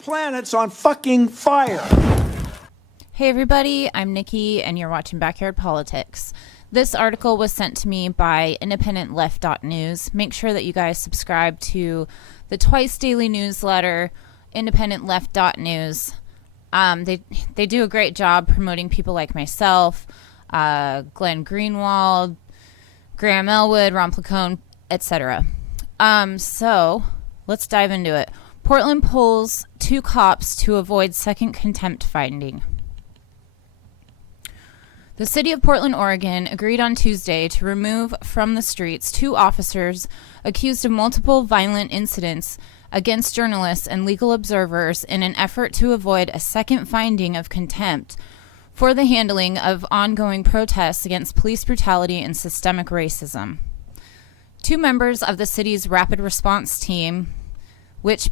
planet's on fucking fire. Hey everybody, I'm Nikki and you're watching Backyard Politics. This article was sent to me by IndependentLeft.News. Make sure that you guys subscribe to the twice daily newsletter, IndependentLeft.News. They do a great job promoting people like myself, Glenn Greenwald, Graham Elwood, Ron Placone, etc. So let's dive into it. Portland pulls 2 cops to avoid second contempt finding. The city of Portland, Oregon agreed on Tuesday to remove from the streets 2 officers accused of multiple violent incidents against journalists and legal observers in an effort to avoid a second finding of contempt for the handling of ongoing protests against police brutality and systemic racism. 2 members of the city's rapid response team, which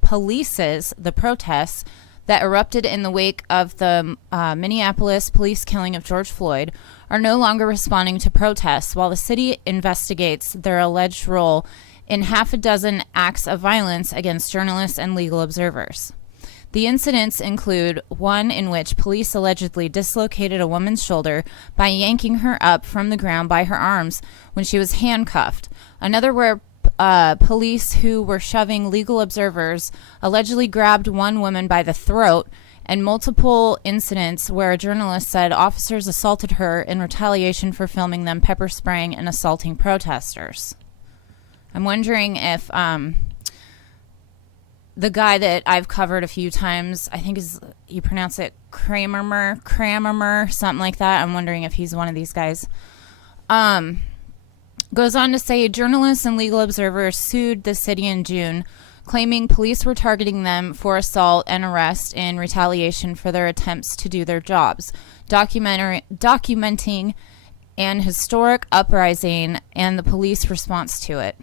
polices the protests that erupted in the wake of the Minneapolis police killing of George Floyd, are no longer responding to protests while the city investigates their alleged role in half a dozen acts of violence against journalists and legal observers. The incidents include one in which police allegedly dislocated a woman's shoulder by yanking her up from the ground by her arms when she was handcuffed, another where police who were shoving legal observers allegedly grabbed one woman by the throat, and multiple incidents where a journalist said officers assaulted her in retaliation for filming them pepper spraying and assaulting protesters. I'm wondering if the guy that I've covered a few times, I think you pronounce it Kramer, something like that. I'm wondering if he's one of these guys. Goes on to say journalists and legal observers sued the city in June, claiming police were targeting them for assault and arrest in retaliation for their attempts to do their jobs, documenting an historic uprising and the police response to it.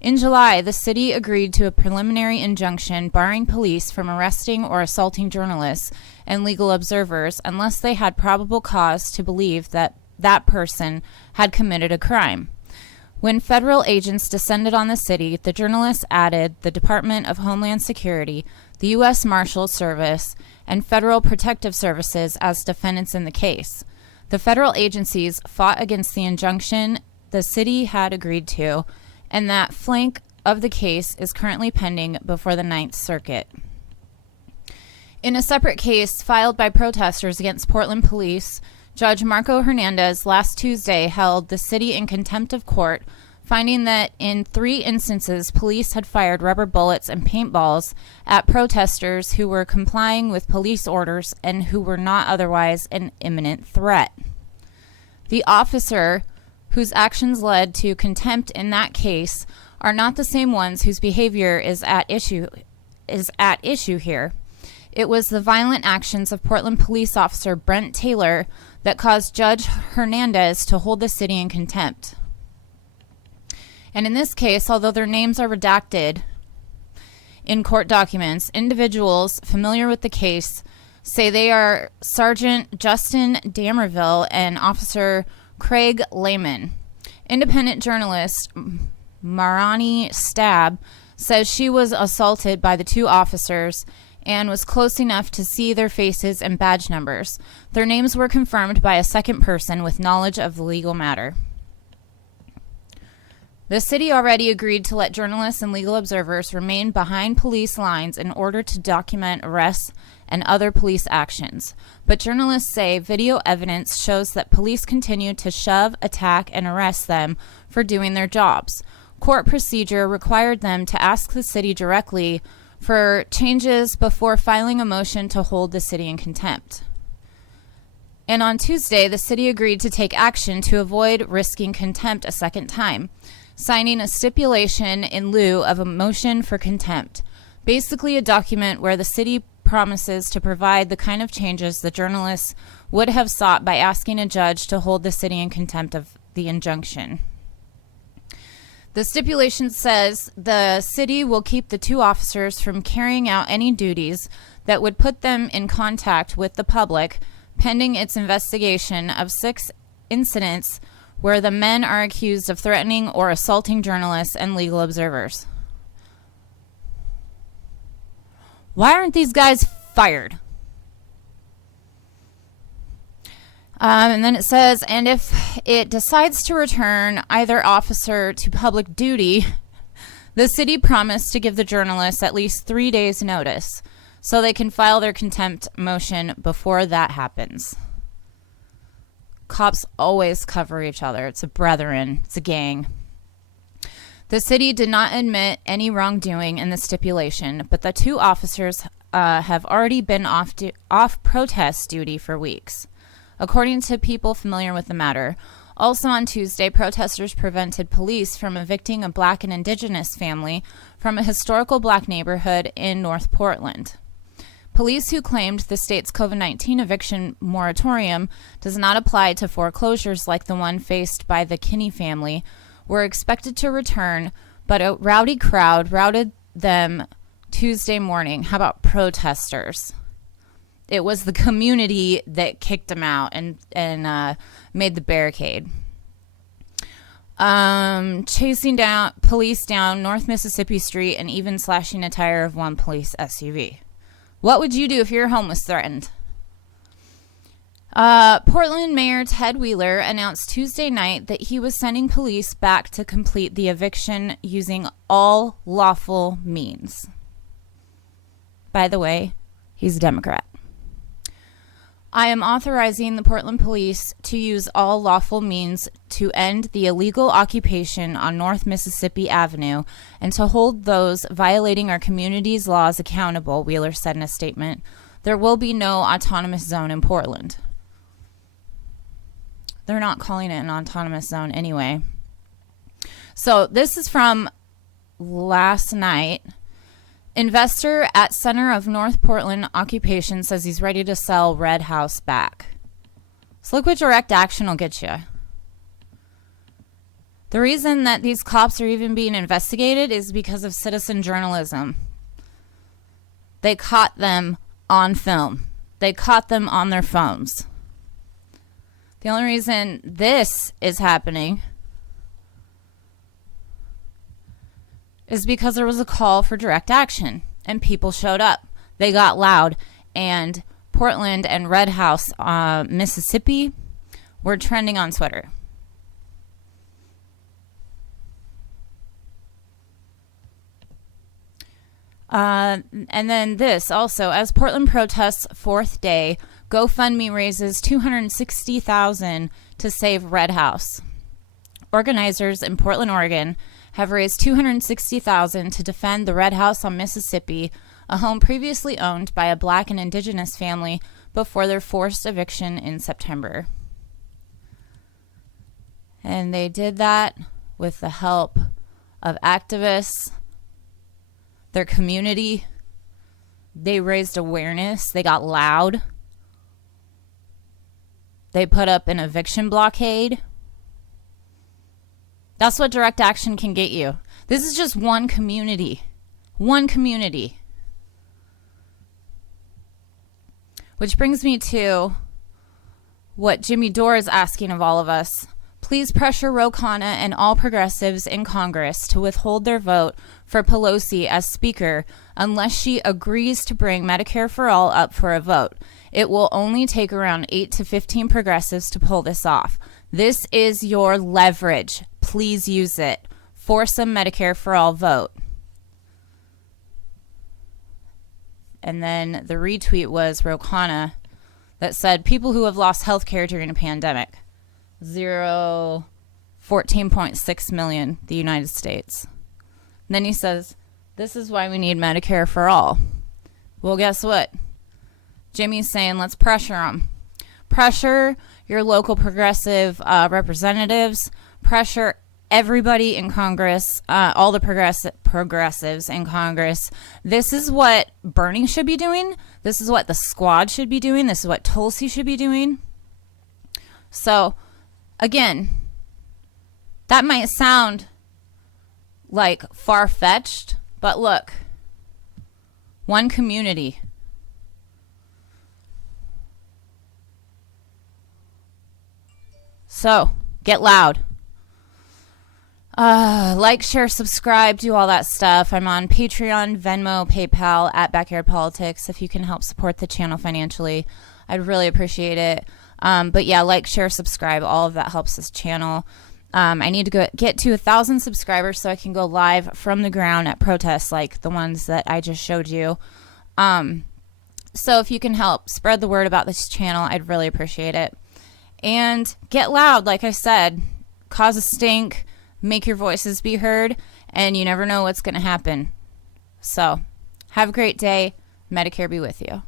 In July, the city agreed to a preliminary injunction barring police from arresting or assaulting journalists and legal observers unless they had probable cause to believe that that person had committed a crime. When federal agents descended on the city, the journalists added the Department of Homeland Security, the U.S. Marshals Service, and Federal Protective Services as defendants in the case. The federal agencies fought against the injunction the city had agreed to, and that flank of the case is currently pending before the Ninth Circuit. In a separate case filed by protesters against Portland police, Judge Marco Hernandez last Tuesday held the city in contempt of court, finding that in 3 instances police had fired rubber bullets and paintballs at protesters who were complying with police orders and who were not otherwise an imminent threat. The officer whose actions led to contempt in that case are not the same ones whose behavior is at issue here. It was the violent actions of Portland police officer Brent Taylor that caused Judge Hernandez to hold the city in contempt. And in this case, although their names are redacted in court documents, individuals familiar with the case say they are Sergeant Justin Damerville and Officer Craig Lehman. Independent journalist Marani Stab says she was assaulted by the 2 officers and was close enough to see their faces and badge numbers. Their names were confirmed by a second person with knowledge of the legal matter. The city already agreed to let journalists and legal observers remain behind police lines in order to document arrests and other police actions. But journalists say video evidence shows that police continue to shove, attack, and arrest them for doing their jobs. Court procedure required them to ask the city directly for changes before filing a motion to hold the city in contempt. And on Tuesday, the city agreed to take action to avoid risking contempt a second time, signing a stipulation in lieu of a motion for contempt, basically a document where the city promises to provide the kind of changes the journalists would have sought by asking a judge to hold the city in contempt of the injunction. The stipulation says the city will keep the 2 officers from carrying out any duties that would put them in contact with the public pending its investigation of 6 incidents where the men are accused of threatening or assaulting journalists and legal observers. Why aren't these guys fired? And then it says, and if it decides to return either officer to public duty, the city promised to give the journalists at least 3 days' notice so they can file their contempt motion before that happens. Cops always cover each other. It's a brethren. It's a gang. The city did not admit any wrongdoing in the stipulation, but the 2 officers have already been off protest duty for weeks, according to people familiar with the matter. Also on Tuesday, protesters prevented police from evicting a black and indigenous family from a historical black neighborhood in North Portland. Police who claimed the state's COVID-19 eviction moratorium does not apply to foreclosures like the one faced by the Kinney family were expected to return, but a rowdy crowd routed them Tuesday morning. How about protesters? It was the community that kicked them out and made the barricade. Chasing down police down North Mississippi Street and even slashing a tire of one police SUV. What would you do if your home was threatened? Portland Mayor Ted Wheeler announced Tuesday night that he was sending police back to complete the eviction using all lawful means. By the way, he's a Democrat. I am authorizing the Portland Police to use all lawful means to end the illegal occupation on North Mississippi Avenue and to hold those violating our community's laws accountable, Wheeler said in a statement. There will be no autonomous zone in Portland. They're not calling it an autonomous zone anyway. So this is from last night. Investor at center of North Portland occupation says he's ready to sell Red House back. So look what direct action will get you. The reason that these cops are even being investigated is because of citizen journalism. They caught them on film. They caught them on their phones. The only reason this is happening is because there was a call for direct action and people showed up. They got loud, and Portland and Red House, Mississippi, were trending on Twitter. And then this also, as Portland protests 4th day, GoFundMe raises $260,000 to save Red House. Organizers in Portland, Oregon, have raised $260,000 to defend the Red House on Mississippi, a home previously owned by a black and indigenous family before their forced eviction in September. And they did that with the help of activists, their community. They raised awareness. They got loud. They put up an eviction blockade. That's what direct action can get you. This is just one community. One community. Which brings me to what Jimmy Dore is asking of all of us. Please pressure Ro Khanna and all progressives in Congress to withhold their vote for Pelosi as Speaker unless she agrees to bring Medicare for All up for a vote. It will only take around 8 to 15 progressives to pull this off. This is your leverage. Please use it. Force a Medicare for All vote. And then the retweet was Ro Khanna that said, people who have lost health care during a pandemic. 14.6 million, the United States. And then he says, this is why we need Medicare for All. Well, guess what? Jimmy's saying, let's pressure them. Pressure your local progressive representatives. Pressure everybody in Congress, all the progressives in Congress. This is what Bernie should be doing. This is what the squad should be doing. This is what Tulsi should be doing. So, again, that might sound like far-fetched, but look, one community. So, get loud. Like, share, subscribe, do all that stuff. I'm on Patreon, Venmo, PayPal at Backyard Politics. If you can help support the channel financially, I'd really appreciate it. But yeah, like, share, subscribe. All of that helps this channel. I need to get to 1,000 subscribers so I can go live from the ground at protests like the ones that I just showed you. So if you can help spread the word about this channel, I'd really appreciate it. And get loud, like I said. Cause a stink. Make your voices be heard. And you never know what's going to happen. So have a great day. Medicare be with you.